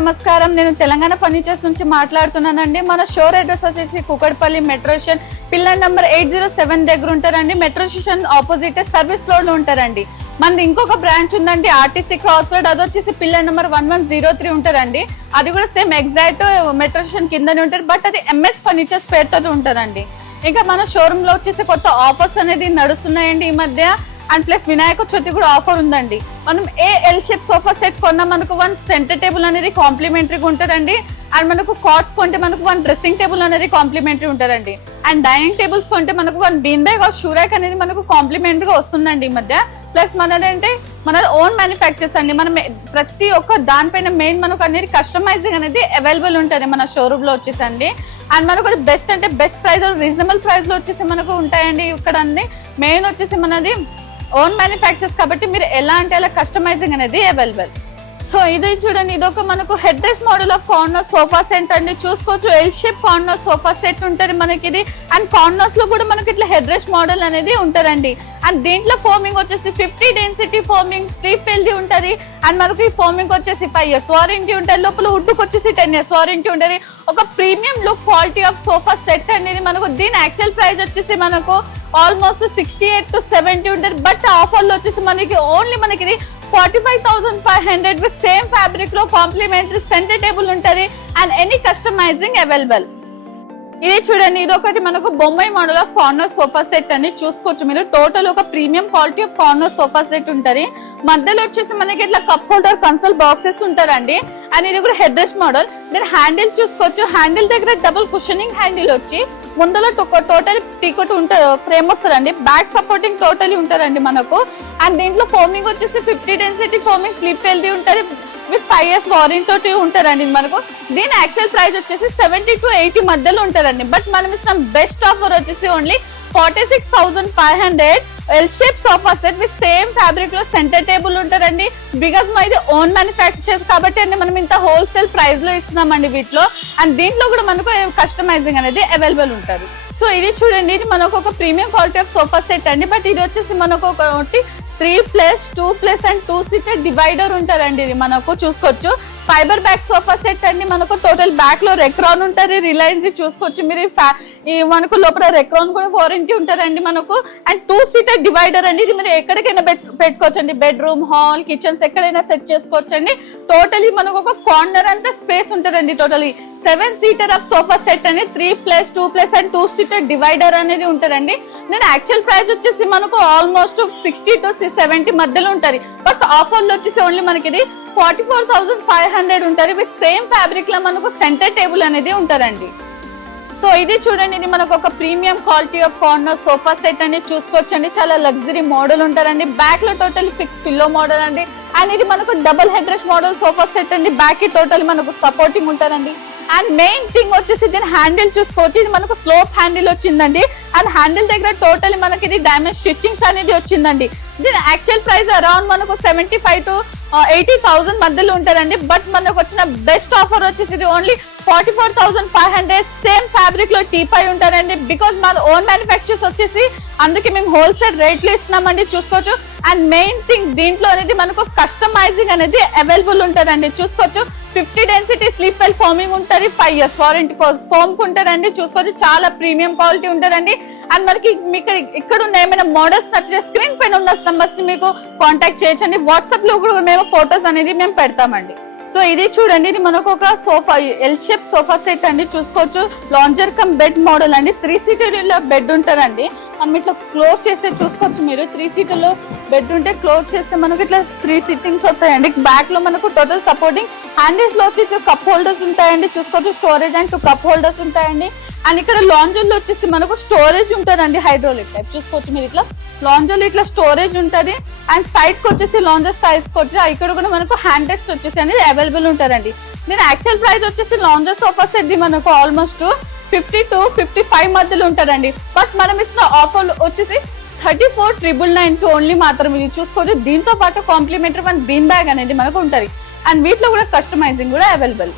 నమస్కారం. నేను తెలంగాణ ఫర్నిచర్స్ నుంచి మాట్లాడుతున్నానండి. మన షోర్ అడ్రస్ వచ్చేసి Kukatpally metro station pillar number 807 దగ్గర ఉంటారండి. Metro station opposite service road లో ఉంటారండి. మనది ఇంకొక బ్రాంచ్ ఉందండి ఆర్టీసీ క్రాస్ రోడ్, అది వచ్చేసి పిల్లర్ నెంబర్ 1103 ఉంటారండి. అది కూడా సేమ్ ఎగ్జాక్ట్ మెట్రో స్టేషన్ కిందనే ఉంటుంది, బట్ అది ఎంఎస్ ఫర్నిచర్స్ పేరుతో ఉంటుందండి. ఇంకా మన షోరూమ్ లో వచ్చేసి కొత్త ఆఫర్స్ అనేది నడుస్తున్నాయండి ఈ మధ్య. అండ్ ప్లస్ వినాయక చవితి కూడా ఆఫర్ ఉందండి. మనం A L shape sofa set కొన్నా మనకు 1 సెంటర్ టేబుల్ అనేది కాంప్లిమెంటరీగా ఉంటుందండి. అండ్ మనకు కాట్స్ కొంటే మనకు 1 డ్రెస్సింగ్ టేబుల్ అనేది కాంప్లిమెంటరీ ఉంటుందండి. అండ్ డైనింగ్ టేబుల్స్ కొంటే మనకు 1 bean bag are shoe rack అనేది మనకు కాంప్లిమెంటరీగా వస్తుందండి ఈ మధ్య. ప్లస్ మనదంటే మన ఓన్ మ్యానుఫ్యాక్చర్స్ అండి. మనం ప్రతి ఒక్క దానిపైన మెయిన్ మనకు అనేది కస్టమైజింగ్ అనేది అవైలబుల్ ఉంటుంది మన షోరూమ్ లో వచ్చేసండి. అండ్ మనకు బెస్ట్ అంటే బెస్ట్ ప్రైస్ రీజనబుల్ ప్రైస్ లో వచ్చేసి మనకు ఉంటాయండి ఇక్కడ అన్ని. మెయిన్ వచ్చేసి మనది ఓన్ మ్యానుఫ్యాక్చర్స్ కాబట్టి మీరు ఎలా అంటే అలా కస్టమైజింగ్ అనేది అవైలబుల్. సో ఇది చూడండి, ఇదొక మనకు head rest model of corner sofa set అండి. చూసుకోవచ్చు L shape corner sofa set ఉంటుంది మనకి ఇది. అండ్ కార్నర్స్ లో కూడా మనకి ఇట్లా హెడ్ రెస్ట్ మోడల్ అనేది ఉంటుందండి. అండ్ దీంట్లో ఫోమింగ్ వచ్చేసి 50 డెన్సిటీ ఫోమింగ్ స్లీప్ వెల్ది ఉంటుంది. అండ్ మనకి ఫోమింగ్ వచ్చేసి 5 years వారంటీ ఉంటుంది. లోపల వుడ్కి వచ్చేసి 10 years వారంటీ ఉంటుంది. ఒక premium look quality of sofa set అనేది మనకు. దీని యాక్చువల్ ప్రైస్ వచ్చేసి మనకు ఆల్మోస్ట్ 68 to 70 ఉంటుంది, బట్ ఆఫర్ లో వచ్చేసి మనకి ఓన్లీ మనకి 45,500 విత్ సేమ్ ఫ్యాబ్రిక్ లో కాంప్లిమెంటరీ సెంటర్ టేబుల్ ఉంటుంది. And any customising available. ఇది చూడండి, ఇది ఒకటి మనకు Bommai model of corner sofa set అని చూసుకోవచ్చు మీరు. టోటల్ ఒక premium quality of corner sofa set ఉంటుంది. మధ్యలో వచ్చేసి మనకి ఇట్లా కప్ హోల్డర్ కన్సోల్ బాక్సెస్ ఉంటారండి. అండ్ ఇది కూడా హెడ్ రెస్ట్ మోడల్. దీని హ్యాండిల్ చూసుకోవచ్చు, హ్యాండిల్ దగ్గర డబుల్ కుషనింగ్ హ్యాండిల్ వచ్చి ముందర టోటల్ టీకోట్ ఉంటుంది, ఫ్రేమ్ వస్తుందండి. బ్యాక్ సపోర్టింగ్ టోటలీ ఉంటుందండి మనకు. అండ్ దీంట్లో ఫోమింగ్ వచ్చేసి 50 డెన్సిటీ ఫోమింగ్ స్లీప్ వెల్ది ఉంటుంది విత్ 5 years వారంటీ తోటి ఉంటుందండి మనకు. దీని యాక్చువల్ ప్రైస్ వచ్చేసి 70 to 80 మధ్యలో ఉంటుందండి, బట్ మనం ఇచ్చిన బెస్ట్ ఆఫర్ వచ్చేసి only 46,500 L shape sofa set with same fabric లో సెంటర్ టేబుల్ ఉంటుందండి. బికాస్ మా ఇది ఓన్ మ్యానుఫ్యాక్చర్స్ కాబట్టి అండి మనం ఇంత హోల్సేల్ ప్రైస్ లో ఇస్తున్నామండి వీటిలో. అండ్ దీంట్లో కూడా మనకు కస్టమైజింగ్ అనేది అవైలబుల్ ఉంటుంది. సో ఇది చూడండి, ఇది మనకు ఒక premium quality of sofa set అండి. బట్ ఇది వచ్చేసి మనకు ఒకటి 3+, 2+ అండ్ 2 seater డివైడర్ ఉంటుందండి. ఇది మనకు చూసుకోవచ్చు ఫైబర్ బ్యాక్ సోఫా సెట్ అండి. మనకు టోటల్ బ్యాక్ లో రెక్రాన్ ఉంటుంది, రిలయన్స్ చూసుకోవచ్చు మీరు. ఈ మనకు లోపల రెక్రాన్ కూడా వారంటీ ఉంటుందండి మనకు. అండ్ 2 seater డివైడర్ అండి. ఇది మీరు ఎక్కడికైనా పెట్టుకోవచ్చు అండి, బెడ్రూమ్, హాల్, కిచెన్స్ ఎక్కడైనా సెట్ చేసుకోవచ్చు అండి. టోటలీ మనకు ఒక కార్నర్ అంతా స్పేస్ ఉంటుందండి. Totally 7 seater of sofa set అని 3+, 2+ అండ్ 2 seater డివైడర్ అనేది ఉంటుందండి. నేను యాక్చువల్ ప్రైస్ వచ్చేసి మనకు ఆల్మోస్ట్ 60 to 70 మధ్యలో ఉంటుంది, బట్ ఆఫర్ లో వచ్చేసి ఓన్లీ మనకి ఇది 44,500 ఉంటుంది విత్ సేమ్ ఫ్యాబ్రిక్ లో మనకు సెంటర్ టేబుల్ అనేది ఉంటుందండి. సో ఇది చూడండి, ఇది మనకు ఒక premium quality of corner sofa set అనేది చూసుకోవచ్చు అండి. చాలా లగ్జరీ మోడల్ ఉంటుందండి. బ్యాక్ లో టోటల్ ఫిక్స్ పిల్లో మోడల్ అండి. అండ్ ఇది మనకు double head rest model sofa set అండి. బ్యాక్ కి టోటల్ మనకు సపోర్టింగ్ ఉంటుందండి. అండ్ మెయిన్ థింగ్ వచ్చేసి దీని హ్యాండిల్ చూసుకోవచ్చు, ఇది మనకు స్లోప్ హ్యాండిల్ వచ్చిందండి. అండ్ హ్యాండిల్ దగ్గర టోటల్ మనకి ఇది డైమండ్ స్టిచ్చింగ్స్ అనేది వచ్చిందండి. దీని యాక్చువల్ ప్రైస్ అరౌండ్ మనకు 75 to 80,000 మధ్యలో ఉంటుందండి, బట్ మనకు వచ్చిన బెస్ట్ ఆఫర్ వచ్చేసి ఇది ఓన్లీ 44,500 సేమ్ ఫ్యాబ్రిక్ లో టీపై ఉంటారండి. బికాస్ మన ఓన్ మ్యానుఫ్యాక్చర్స్ వచ్చేసి అందుకే మేము హోల్సేల్ రేట్లు ఇస్తున్నామండి చూసుకోవచ్చు. అండ్ మెయిన్ థింగ్ దీంట్లో అనేది మనకు కస్టమైజింగ్ అనేది అవైలబుల్ ఉంటుందండి. చూసుకోవచ్చు 50 డెన్సిటీ స్లీప్ వెల్ ఫోమింగ్ ఉంటుంది, 5 years వారంటీ ఫోమ్ ఉంటుందండి. చూసుకోవచ్చు చాలా ప్రీమియం క్వాలిటీ ఉంటుందండి. అండ్ మనకి మీకు ఇక్కడ ఉన్న ఏమైనా మోడల్స్ నచ్చితే స్క్రీన్ పైన ఉన్న నంబర్స్ ని మీకు కాంటాక్ట్ చేయొచ్చండి. వాట్సాప్ లో కూడా మేము ఫొటోస్ అనేది మేము పెడతామండి. సో ఇది చూడండి, ఇది మనకు ఒక sofa L shape sofa set అండి. చూసుకోవచ్చు లాంజర్ కమ్ బెడ్ మోడల్ అండి. 3 seater బెడ్ ఉంటుందండి. మనం ఇట్లా క్లోజ్ చేస్తే చూసుకోవచ్చు మీరు. 3 seater లో బెడ్ ఉంటే క్లోజ్ చేస్తే మనకు ఇట్లా 3 sittings వస్తాయండి. బ్యాక్ లో మనకు టోటల్ సపోర్టింగ్ హ్యాండిల్స్ లో వచ్చి కప్ హోల్డర్స్ ఉంటాయండి. చూసుకోవచ్చు స్టోరేజ్ అండ్ 2 కప్ హోల్డర్స్ ఉంటాయండి. అండ్ ఇక్కడ లాంజర్లో వచ్చేసి మనకు స్టోరేజ్ ఉంటుందండి, హైడ్రోలిక్ టైప్. చూసుకోవచ్చు మీరు ఇట్లా లాంజర్లో ఇట్లా స్టోరేజ్ ఉంటుంది. అండ్ సైడ్ కి వచ్చేసి లాంజర్ స్టైల్స్ వచ్చి ఇక్కడ కూడా మనకు హ్యాండ్ రెస్ట్ వచ్చేసి అనేది అవైలబుల్ ఉంటుందండి. దీని యాక్చువల్ ప్రైస్ వచ్చేసి లాంజర్ సోఫా సెట్ మనకు ఆల్మోస్ట్ 50 to 55 మధ్యలో ఉంటుందండి, బట్ మనం ఇస్తున్న ఆఫర్ వచ్చేసి 34,999 ఓన్లీ మాత్రం. ఇది చూసుకోవచ్చు. దీంతో పాటు కాంప్లిమెంటరీ 1 బీన్ బ్యాగ్ అనేది మనకు ఉంటుంది. అండ్ వీటిలో కూడా కస్టమైజింగ్ కూడా అవైలబుల్.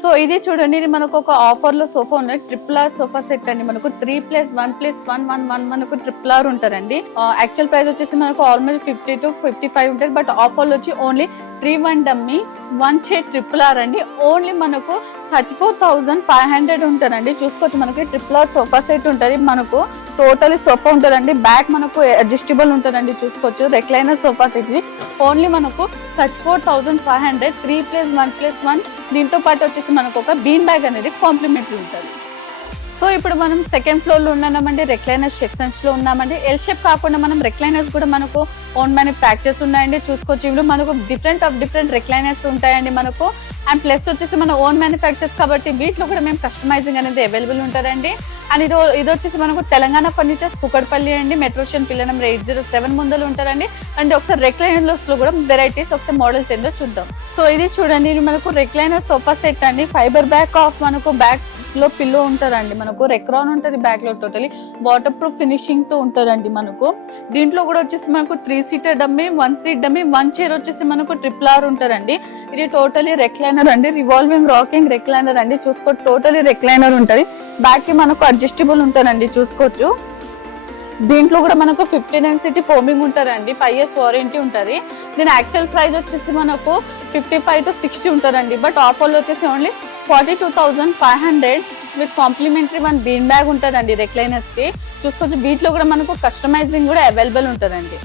సో ఇది చూడండి, ఇది మనకు ఒక ఆఫర్ లో సోఫా ఉన్నాయి. ట్రిపుల్ ఆర్ సోఫా సెట్ అండి. మనకు 3+1+1 మనకు ట్రిపుల్ ఆర్ ఉంటారండి. యాక్చువల్ ప్రైస్ వచ్చేసి మనకు ఆల్మోస్ట్ 50 to 55 ఉంటుంది. బట్ ఆఫర్ లో వచ్చి only 3 dummy 1 chair triple R అండి. ఓన్లీ మనకు 34,500 ఉంటుందండి. చూసుకోవచ్చు, మనకి ట్రిపుల్ ఆర్ సోఫా సెట్ ఉంటుంది. మనకు టోటలీ సోఫా ఉంటుందండి. బ్యాక్ మనకు అడ్జస్టబుల్ ఉంటుందండి. చూసుకోవచ్చు, రెక్లైనర్ సోఫా సెట్ ఇది. ఓన్లీ మనకు 34,500 3+1+1. దీంతో పాటు వచ్చేసి మనకు ఒక బీన్ బ్యాగ్ అనేది కాంప్లిమెంటరీ ఉంటుంది. సో ఇప్పుడు మనం సెకండ్ ఫ్లోర్ లో ఉన్నామండి. రెక్లైనర్ సెక్షన్స్ లో ఉన్నామండి. ఎల్ షేప్ కాకుండా మనం రెక్లైనర్స్ కూడా మనకు ఓన్ మ్యానుఫ్యాక్చర్స్ ఉన్నాయండి. చూసుకోవచ్చు, ఇప్పుడు మనకు డిఫరెంట్ రెక్లైనర్స్ ఉంటాయండి మనకు. అండ్ ప్లస్ వచ్చేసి మన ఓన్ మ్యానుఫ్యాక్చర్స్ కాబట్టి వీటిలో కూడా మేము కస్టమైజింగ్ అనేది అవైలబుల్ ఉంటుందండి. అండ్ ఇది వచ్చేసి మనకు తెలంగాణ ఫర్నిచర్స్ కుకట్పల్లి అండి. మెట్రో స్టేషన్ పిల్లర్ నెంబర్ 807 ముందలు ఉంటారండి. అండ్ ఒకసారి రెక్లైనర్స్ లో కూడా వెరైటీస్ ఒకసారి మోడల్స్ ఏందో చూద్దాం. సో ఇది చూడండి, ఇది మనకు రెక్లైనర్ సోఫా సెట్ అండి. ఫైబర్ బ్యాక్ ఆఫ్ మనకు బ్యాక్ లో పిల్లో ఉంటుందండి. మనకు రెక్రాన్ ఉంటుంది బ్యాక్ లో. టోటలీ వాటర్ ప్రూఫ్ ఫినిషింగ్ తో ఉంటుందండి మనకు. దీంట్లో కూడా వచ్చేసి మనకు 3 seater dummy, 1 seat dummy, 1 chair వచ్చేసి మనకు ట్రిపుల్ ఆర్ ఉంటుందండి. ఇది టోటలీ రెక్లైనర్ అండి. రివాల్వింగ్ రాకింగ్ రెక్లైనర్ అండి. చూసుకో, టోటలీ రెక్లైనర్ ఉంటుంది. బ్యాక్ కి మనకు అడ్జస్టబుల్ ఉంటుందండి. చూసుకోవచ్చు, దీంట్లో కూడా మనకు 15 NCT ఫోమింగ్ ఉంటుందండి. 5 years వారంటీ ఉంటుంది. దీని యాక్చువల్ ప్రైస్ వచ్చేసి మనకు 55 to 60 ఉంటుందండి. బట్ ఆఫర్లో వచ్చేసి only 42,500 with complimentary 1 been bag ఉంటుందండి రెక్లైనర్స్ కి. చూసుకోవచ్చు, వీటిలో కూడా మనకు కస్టమైజింగ్ కూడా అవైలబుల్ ఉంటుందండి.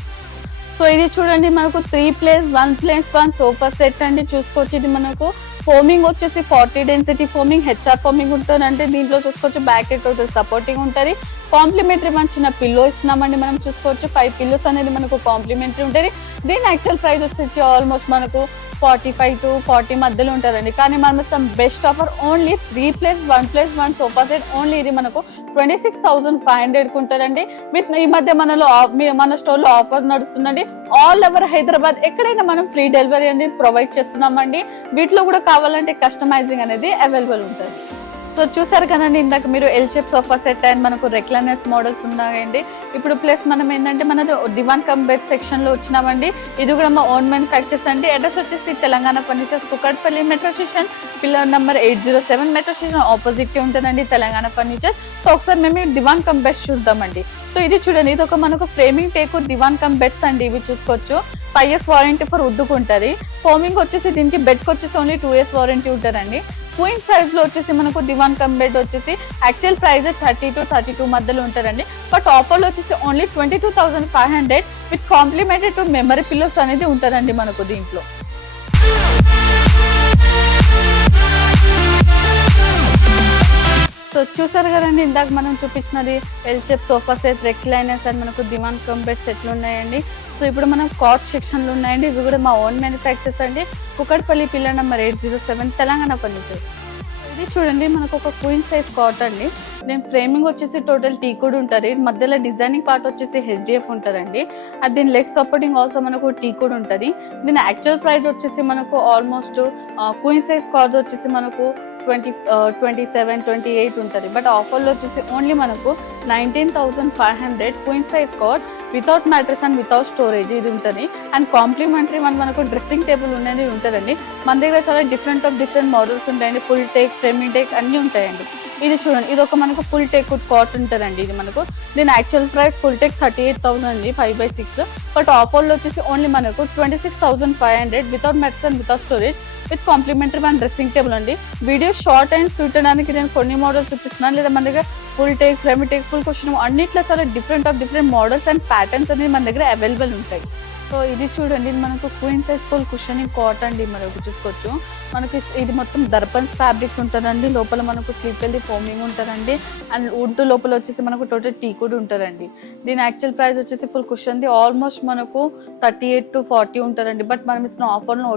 సో ఇది చూడండి, మనకు 3+1+1 సోఫా సెట్ అండి. చూసుకోవచ్చు, ఇది మనకు ఫోమింగ్ వచ్చేసి 40 డెన్సిటీ ఫోమింగ్, హెచ్ఆర్ ఫోమింగ్ ఉంటుందంటే. దీంట్లో చూసుకోవచ్చు, బ్యాక్ టోటల్ సపోర్టింగ్ ఉంటుంది. కాంప్లిమెంటరీ మన చిన్న పిల్లో ఇస్తున్నామండి. మనం చూసుకోవచ్చు, 5 పిల్లోస్ అనేది మనకు కాంప్లిమెంటరీ ఉంటుంది. దీని యాక్చువల్ ప్రైస్ వచ్చేసి ఆల్మోస్ట్ మనకు 45 to 40 మధ్యలో ఉంటుందండి. కానీ మనం ఇస్తాం best offer only 3+1+1 sofa set. Only ఇది మనకు 26,500 ఉంటుందండి. విత్ ఈ మధ్య మన స్టోర్ లో ఆఫర్ నడుస్తుందండి. ఆల్ ఓవర్ హైదరాబాద్ ఎక్కడైనా మనం ఫ్రీ డెలివరీ అనేది ప్రొవైడ్ చేస్తున్నామండి. వీటిలో కూడా కావాలంటే కస్టమైజింగ్ అనేది అవైలబుల్ ఉంటుంది. సో చూసారు కదండి, ఇందాక మీరు L shape sofa set and మనకు రెక్లైనర్స్ మోడల్స్ ఉన్నాయండి. ఇప్పుడు ప్లస్ మనం ఏంటంటే మన దివాన్ కమ్ బెడ్ సెక్షన్ లో వచ్చినామండి. ఇది కూడా మా ఓన్ మ్యానుఫ్యాక్చర్స్ అండి. అడ్రస్ వచ్చేసి Telangana furnitures Kukatpally metro station pillar number 807 metro station opposite ఉంటుందండి తెలంగాణ ఫర్నిచర్స్. సో ఒకసారి మేము దివాన్ కమ్ బెడ్స్ చూద్దామండి. సో ఇది చూడండి, ఇది ఒక మనకు ఫ్రేమింగ్ టేక్ దివాన్ కమ్ బెడ్స్ అండి. ఇవి చూసుకోవచ్చు, 5 years వారంటీ ఫర్ వుడ్కు ఉంటుంది. ఫోమింగ్ వచ్చేసి దీనికి బెడ్కి వచ్చేసి ఓన్లీ 2 years వారంటీ ఉంటుందండి. క్వీన్ సైజ్ లో వచ్చేసి మనకు దివాన్ కమ్ బెడ్ వచ్చేసి యాక్చువల్ ప్రైస్ 30 to 32 మధ్యలో ఉంటుందండి. బట్ ఆఫర్లో వచ్చేసి only 22,500 with complimentary 2 memory pillows అనేది ఉంటుందండి మనకు దీంట్లో. సో చూసారు కదండి, ఇందాక మనం చూపించినది L shape sofa set, recliners and మనకు దివాన్ కమ్ బెడ్ సెట్లు ఉన్నాయండి. సో ఇప్పుడు మనం కాట్ సెక్షన్లు ఉన్నాయండి. ఇవి కూడా మా ఓన్ మ్యానుఫ్యాక్చర్స్ అండి. Kukatpally pillar number 807 Telangana furnitures. ఇది చూడండి, మనకు ఒక క్వీన్ సైజ్ కాట్ అండి. దీని ఫ్రేమింగ్ వచ్చేసి టోటల్ టీకుడ్ ఉంటుంది. మధ్యలో డిజైనింగ్ పార్ట్ వచ్చేసి హెచ్డిఎఫ్ ఉంటుందండి. అది దీని లెగ్ సపోర్టింగ్ ఆల్సో మనకు టీకుడ్ ఉంటుంది. దీని యాక్చువల్ ప్రైస్ వచ్చేసి మనకు ఆల్మోస్ట్ క్వీన్ సైజ్ కాట్ వచ్చేసి మనకు 27, 28 ఉంటుంది. బట్ ఆఫర్లో వచ్చేసి ఓన్లీ మనకు 19,500 queen size cot without mattress and without storage ఇది ఉంటుంది. అండ్ కాంప్లిమెంటరీ మనకు డ్రెస్సింగ్ టేబుల్ అనేది ఉంటుందండి. మన దగ్గర చాలా డిఫరెంట్ మోడల్స్ ఉంటాయండి. ఫుల్ టేక్, ఫ్రేమింగ్ టేక్ అన్నీ ఉంటాయండి. ఇది చూడండి, ఇది ఒక మనకు ఫుల్ టేక్ కాట్ ఉంటుందండి. ఇది మనకు దీని యాక్చువల్ ప్రైస్ ఫుల్ టేక్ 38,000 అండి, 5/6. బట్ ఆఫర్లో వచ్చేసి ఓన్లీ మనకు 26,500 without mattress and without storage with complimentary one dressing table అండి. వీడియో షార్ట్ అండ్ స్వీట్ అవడానికి నేను కొన్ని మోడల్స్ చూపిస్తున్నాను. లేదా మన దగ్గర full teak, framing take, full question అన్నిట్లో చాలా డిఫరెంట్ మోడల్స్ అండ్ ప్యాటర్న్స్ అనేది మన దగ్గర అవైలబుల్ ఉంటాయి. సో ఇది చూడండి, మనకు queen size full cushioning cot అండి. మనకు చూసుకోవచ్చు, మనకి ఇది మొత్తం దర్పన్స్ ఫ్యాబ్రిక్స్ ఉంటుందండి. లోపల మనకు స్లీప్ వెళ్ళి ఫోమింగ్ ఉంటుందండి. అండ్ వుడ్ లోపల వచ్చేసి మనకు టోటల్ టీ కూడా ఉంటుందండి. దీని యాక్చువల్ ప్రైస్ వచ్చేసి ఫుల్ కుషన్ది ఆల్మోస్ట్ మనకు 38 to 40 ఉంటుందండి. బట్ మనం ఇస్తున్న ఆఫర్ను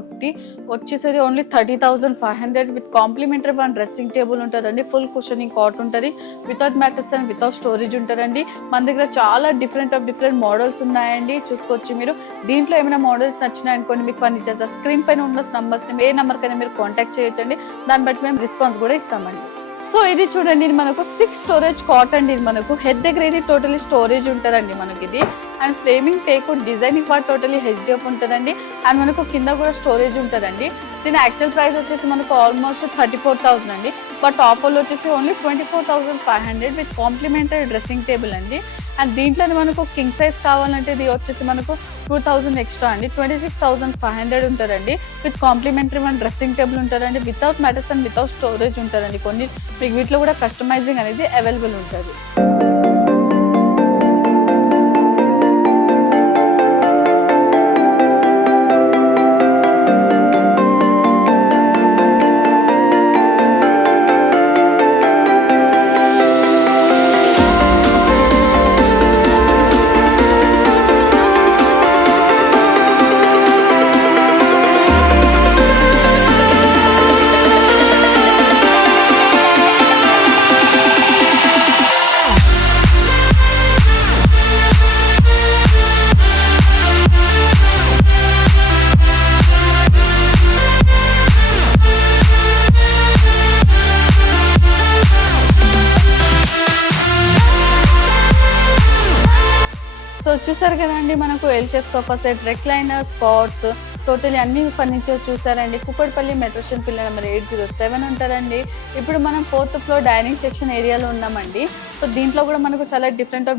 వచ్చేసరి only 30,500 with complimentary one dressing table ఉంటుందండి. ఫుల్ కుషనింగ్ కాట్ ఉంటుంది, without mattress and without storage ఉంటుందండి. మన దగ్గర చాలా డిఫరెంట్ మోడల్స్ ఉన్నాయండి. చూసుకోవచ్చు మీరు. దీంట్లో ఏమైనా మోడల్స్ నచ్చినాయి అనుకోండి, మీకు ఫర్నిచర్స్ స్క్రీన్ పైన ఉన్న నంబర్స్ని ఏ నెంబర్కైనా మీరు కాంటాక్ట్ చేయొచ్చండి. దాన్ని బట్టి మేము రెస్పాన్స్ కూడా ఇస్తామండి. సో ఇది చూడండి, ఇది మనకు 6 స్టోరేజ్ కాట్ అండి. ఇది మనకు హెడ్ దగ్గర ఇది టోటలీ స్టోరేజ్ ఉంటుందండి మనకి ఇది. And framing take designing part totally HDF ఉంటుందండి. అండ్ మనకు కింద కూడా స్టోరేజ్ ఉంటుందండి. దీని యాక్చువల్ ప్రైస్ వచ్చేసి మనకు ఆల్మోస్ట్ 34,000 అండి. బట్ ఆఫర్లో వచ్చేసి only 24,500 with complimentary dressing table అండి. అండ్ దీంట్లోనే మనకు కింగ్ సైజ్ కావాలంటే ఇది వచ్చేసి మనకు 2,000 ఎక్స్ట్రా అండి. 26,500 ఉంటుందండి. విత్ కాంప్లిమెంటరీ డ్రెస్సింగ్ టేబుల్ ఉంటుందండి. Without matters and without storage ఉంటుందండి. కొన్ని మీకు వీటిలో కూడా కస్టమైజింగ్ అనేది అవైలబుల్ ఉంటుంది. సో చూసారు కదండి, మనకు L shape sofa set, recliner, spots, totally అన్ని ఫర్నిచర్ చూసారండి. కుకట్పల్లి మెట్రోషన్ పిల్లర్ నెంబర్ 807 ఉంటారండి. ఇప్పుడు మనం 4th ఫ్లోర్ డైనింగ్ సెక్షన్ ఏరియాలో ఉన్నామండి. సో దీంట్లో కూడా మనకు చాలా డిఫరెంట్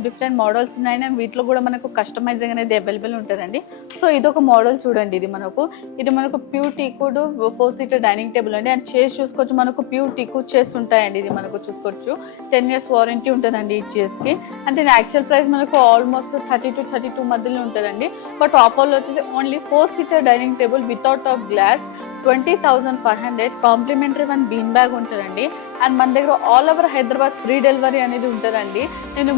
మోడల్స్ ఉన్నాయి. అండ్ వీటిలో కూడా మనకు కస్టమైజింగ్ అనేది అవైలబుల్ ఉంటుందండి. సో ఇదొక మోడల్ చూడండి, ఇది మనకు ప్యూర్ టీకుడ్ 4 సీటర్ డైనింగ్ టేబుల్ అండి. అండ్ చైర్స్ చూసుకోవచ్చు, మనకు ప్యూర్ టీకుడ్ చైర్స్ ఉంటాయండి. ఇది మనకు చూసుకోవచ్చు 10 years వారంటీ ఉంటుందండి ఈ చైర్స్కి. అండ్ దీని యాక్చువల్ ప్రైస్ మనకు ఆల్మోస్ట్ 30 to 32 మధ్యలో ఉంటుందండి. బట్ ఆఫర్లో వచ్చేసి only 4 seater dining table without of glass 20,500 complimentary bean bag ఉంటుందండి. అండ్ మన దగ్గర all over Hyderabad free delivery అనేది ఉంటుందండి. నేను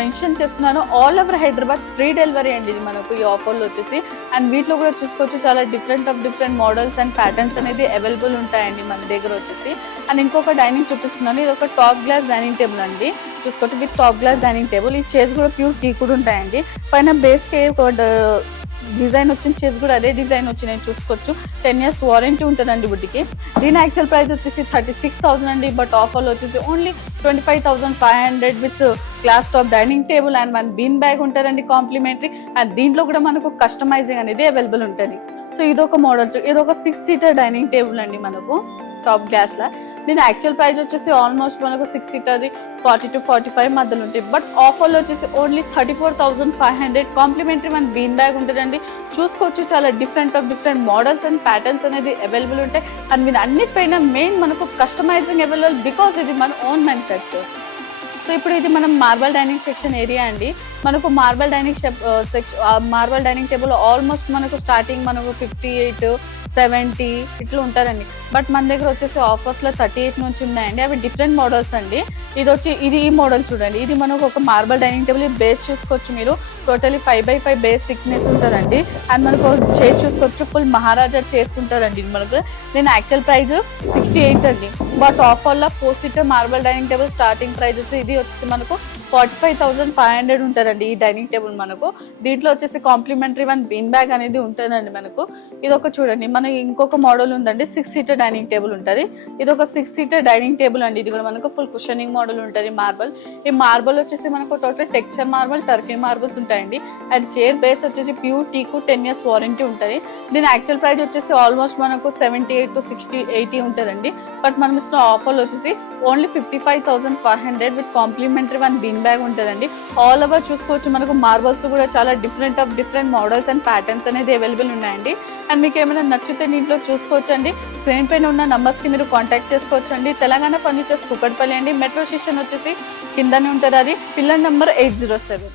మెన్షన్ చేస్తున్నాను, all over Hyderabad free delivery అండి ఇది మనకు ఈ ఆఫర్లో వచ్చేసి. అండ్ వీటిలో కూడా చూసుకోవచ్చు చాలా డిఫరెంట్ మోడల్స్ అండ్ ప్యాటర్న్స్ అనేది అవైలబుల్ ఉంటాయండి మన దగ్గర వచ్చేసి. అండ్ ఇంకొక డైనింగ్ చూపిస్తున్నాను, ఇది ఒక టాప్ గ్లాస్ డైనింగ్ టేబుల్ అండి. చూసుకోవచ్చు with top glass dining table. ఈ చైర్స్ కూడా ప్యూర్ టీ కూడా ఉంటాయండి. పైన బేస్కి ఒక డిజైన్ వచ్చిన చైర్స్ కూడా అదే డిజైన్ వచ్చినాయి చూసుకోవచ్చు. 10 years వారంటీ ఉంటుందండి వీటికి. దీని యాక్చువల్ ప్రైస్ వచ్చేసి 36,000 అండి. బట్ ఆఫర్లో వచ్చేసి only 25,500 with glass top dining table and 1 bean bag ఉంటారండి కాంప్లిమెంటరీ. అండ్ దీంట్లో కూడా మనకు కస్టమైజింగ్ అనేది అవైలబుల్ ఉంటుంది. సో ఇదొక మోడల్, ఇదొక 6 సీటర్ డైనింగ్ టేబుల్ అండి మనకు టాప్ గ్లాస్లో. దీని యాక్చువల్ ప్రైస్ వచ్చేసి ఆల్మోస్ట్ మనకు 6 సీటర్ది 40 to 45 మధ్యలో ఉంటాయి. బట్ ఆఫర్లో వచ్చేసి ఓన్లీ 34,500 కాంప్లిమెంటరీ 1 బీన్ బ్యాగ్ ఉంటుందండి. చూసుకోవచ్చు చాలా డిఫరెంట్ మోడల్స్ అండ్ ప్యాటర్న్స్ అనేది అవైలబుల్ ఉంటాయి. అండ్ మీరు అన్నిటిపైన మెయిన్ మనకు కస్టమైజింగ్ అవైలబుల్ బికాస్ ఇది మన ఓన్ మ్యానుఫ్యాక్చర్. సో ఇప్పుడు ఇది మనం మార్బల్ డైనింగ్ సెక్షన్ ఏరియా అండి. మనకు మార్బల్ డైనింగ్ టేబుల్ ఆల్మోస్ట్ మనకు స్టార్టింగ్ మనకు 58, 70 ఇట్లా ఉంటారండి. బట్ మన దగ్గర వచ్చేసి ఆఫర్స్లో 38 నుంచి ఉన్నాయండి. అవి డిఫరెంట్ మోడల్స్ అండి. ఇది ఈ మోడల్ చూడండి, ఇది మనకు ఒక మార్బల్ డైనింగ్ టేబుల్. బేస్ చూసుకోవచ్చు మీరు, టోటలీ 5x5 బేస్ థిక్నెస్ ఉంటుందండి. అండ్ మనకు చైర్స్ చూసుకోవచ్చు, ఫుల్ మహారాజా చైర్స్ ఉంటుందండి ఇది మనకు. దీని యాక్చువల్ ప్రైస్ 68 అండి. బట్ ఆఫర్లో 4 seater marble dining table starting price ఇది వచ్చేసి మనకు 45,500 ఉంటుందండి ఈ డైనింగ్ టేబుల్ మనకు. దీంట్లో వచ్చేసి కాంప్లిమెంటరీ 1 బీన్ బ్యాగ్ అనేది ఉంటుందండి మనకు. ఇది ఒక చూడండి, మనకి ఇంకొక మోడల్ ఉందండి, 6 సీటర్ డైనింగ్ టేబుల్ ఉంటుంది. ఇది ఒక 6 సీటర్ డైనింగ్ టేబుల్ అండి. ఇది కూడా మనకు ఫుల్ కుషనింగ్ మోడల్ ఉంటుంది మార్బల్. ఈ మార్బల్ వచ్చేసి మనకు total texture marble, Turkey marbles ఉంటాయండి. అండ్ చైర్ బేస్ వచ్చేసి ప్యూర్ టీకు 10 years వారంటీ ఉంటుంది. దీని యాక్చువల్ ప్రైస్ వచ్చేసి ఆల్మోస్ట్ మనకు 78 to 80 ఉంటుందండి. బట్ మనం ఇస్తున్న ఆఫర్లో వచ్చేసి only 55,500 with complimentary 1 been bag ఉంటుందండి. ఆల్ ఓవర్ చూసుకోవచ్చు, మనకు మార్బల్స్ కూడా చాలా డిఫరెంట్ మోడల్స్ అండ్ ప్యాటర్న్స్ అనేది అవైలబుల్ ఉన్నాయండి. అండ్ మీకు ఏమైనా నచ్చితే దీంట్లో చూసుకోవచ్చు అండి. స్క్రీన్ పైన ఉన్న నంబర్స్కి మీరు కాంటాక్ట్ చేసుకోవచ్చు అండి. తెలంగాణ ఫర్నిచర్స్ కుకట్పల్లి అండి. మెట్రో స్టేషన్ వచ్చేసి కిందనే ఉంటుంది, అది పిల్లర్ నెంబర్ 807.